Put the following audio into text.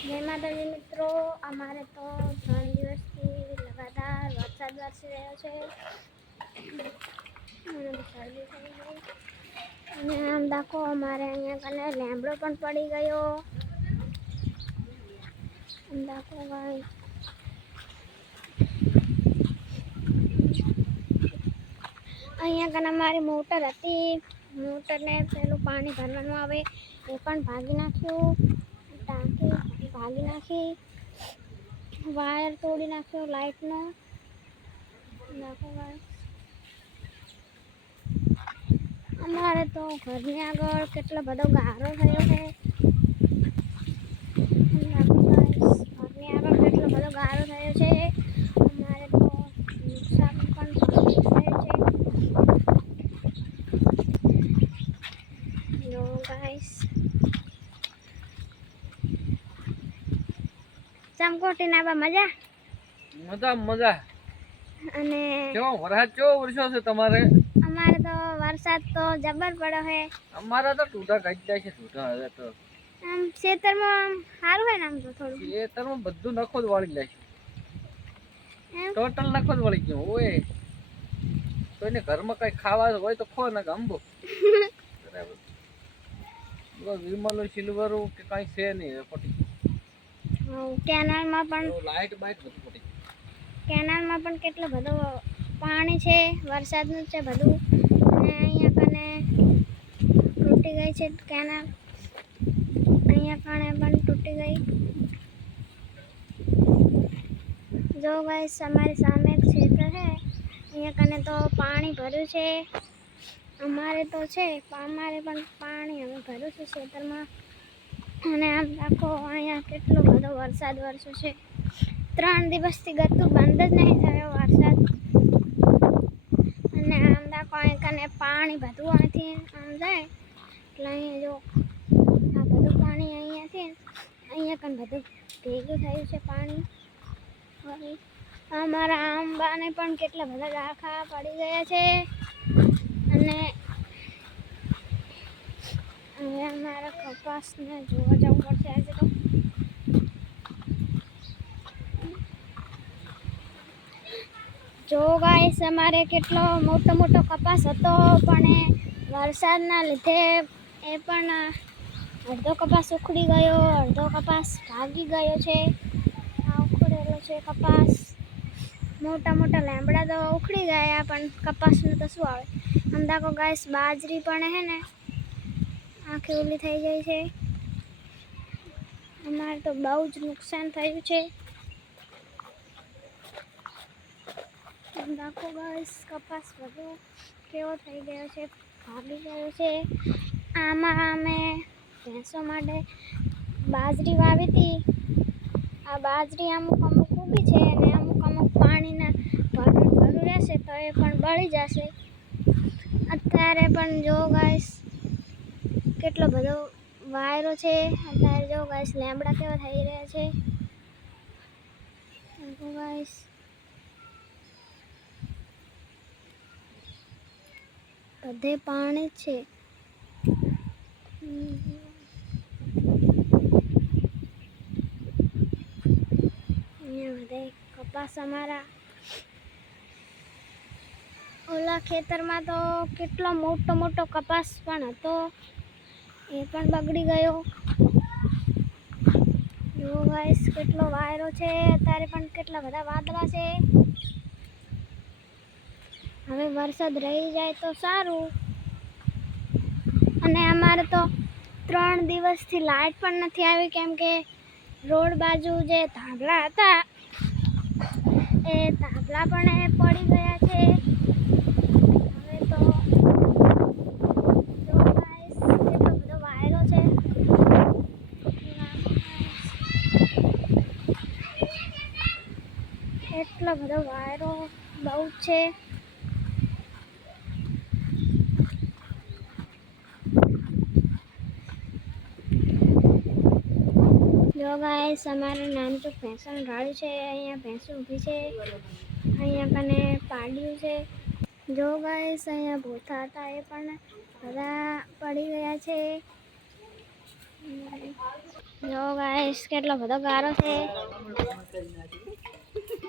જય માતાજી મિત્રો, અમારે તો 3 દિવસથી લગાતાર વરસાદ વરસી રહ્યો છે અને આમ દાખો અમારે અહીંયા કને લેમડો પણ પડી ગયો. આમ દાખો ભાઈ અહીંયા કને અમારી મોટર હતી, મોટરને પેલું પાણી ભરવાનું આવે એ પણ ભાગી નાખ્યું, ટાંકી ભાગી નાખી, વાયર તોડી નાખ્યો લાઇટનો. અમારે તો ઘરની આગળ કેટલો બધો ગારો થયો છે. ઘરની આગળ કેટલો બધો ગારો થયો છે. અમારે તો નુકસાન પણ થયું છે. નો ગાઈસ, ચમકોટી નાવા મજા મજા મજા. અને કેવો વરસાદ કેવો વરસ્યો છે તમારે? અમારે તો વરસાદ તો જબર પડ્યો છે. અમારા તો તૂટા કાઢી જાય છે. તૂટા હવે તો આમ ખેતરમાં સારું હોય ને, આમ તો થોડું ખેતરમાં બધું નખો જ વાળી જાય છે. એમ ટોટલ નખો જ વાળી ગયો હોય. કોઈને ઘરમાં કઈ ખાવા હોય તો ખો ને અંબો બરાબર. વિમલ સિલ્વર કે કઈ છે નહીં, પટી કેનાલમાં પણ લાઈટ બાઈટ બધું પટી. કેનાલમાં પણ કેટલો બધો પાણી છે, વરસાદનું છે બધું. અને અહીંયા કને તૂટી ગઈ છે કેનાલ, અહીંયા કણે પણ તૂટી ગઈ. જો ગાઈસ, અમારી સામે એક ક્ષેત્ર છે, અહીંયા કને તો પાણી ભર્યું છે. અમારે તો છે, અમારે પણ પાણી હવે ભર્યું છે ક્ષેત્રમાં. અને આમ રાખો અહીંયા કેટલો બધો વરસાદ વરસ્યો છે. 3 દિવસથી ગતું બંધ જ નહીં થયો વરસાદ. અને આમ દાખો અહીં કને પાણી બધું અહીંથી આમ જાય એટલે અહીંયા જો આ બધું પાણી અહીંયાથી અહીંયા કને બધું ભેગું થયું છે પાણી. હવે અમારા આંબાને પણ કેટલા બધા ડાળખા પડી ગયા છે. અને હવે અમારા કપાસને જોવા જવું પડશે આજે તો. જો ગાઈસ, અમારે કેટલો મોટો મોટો કપાસ હતો, પણ એ વરસાદના લીધે એ પણ અડધો કપાસ ઉખડી ગયો, અડધો કપાસ ભાગી ગયો છે. આ ઉખડેલો છે કપાસ. મોટા મોટા લેમડા તો ઉખડી ગયા, પણ કપાસનું તો શું આવે. આમ દાખો ગાઈસ, બાજરી પણ હે ને આખી ઓલી થઈ જાય છે. અમારે તો બહુ જ નુકસાન થયું છે. દાખો ગાઈસ, કપાસ બધો કેવો થઈ ગયો છે, ભાગી ગયો છે. આમાં અમે ભેંસો માટે બાજરી વાવી હતી. આ બાજરી અમુક અમુક ઊભી છે અને અમુક અમુક પાણીના ભરું રહેશે તો એ પણ બળી જશે. અત્યારે પણ જો ગાઈસ, કેટલો બધો વાયરો છે. અત્યારે જો ગાઈસ, લેમડા કેવા થઈ રહ્યા છે. ગાઈસ, બધે પાણી જ છે. અહીંયા બધે કપાસ અમારા ઓલા ખેતરમાં તો કેટલો મોટો મોટો કપાસ પણ હતો, એ પણ બગડી ગયો. જો ગાઈસ, કેટલો વાયરો છે. અત્યારે પણ કેટલા બધા વાદળા છે. હવે વરસાદ રહી જાય તો સારું. અને અમારે તો 3 દિવસથી લાઇટ પણ નથી આવી, કેમ કે રોડ બાજુ જે ધાબળા હતા એ ધાબળા પણ પડી ગયા છે. હવે તો જો ગાઈસ, કેટલો બધો વાયરો છે. એટલો બધો વાયરો બહુ છે. જો ગાઈસ, અમારે નાનચુક ભેંસોનું ઢાળ્યું છે. અહીંયા ભેંસો ઊભી છે, અહીંયા કને પાડ્યું છે. જો ગાઈસ, અહીંયા ભૂથા હતા એ પણ બધા પડી ગયા છે. જો ગાઈસ કેટલો બધો ગારો છે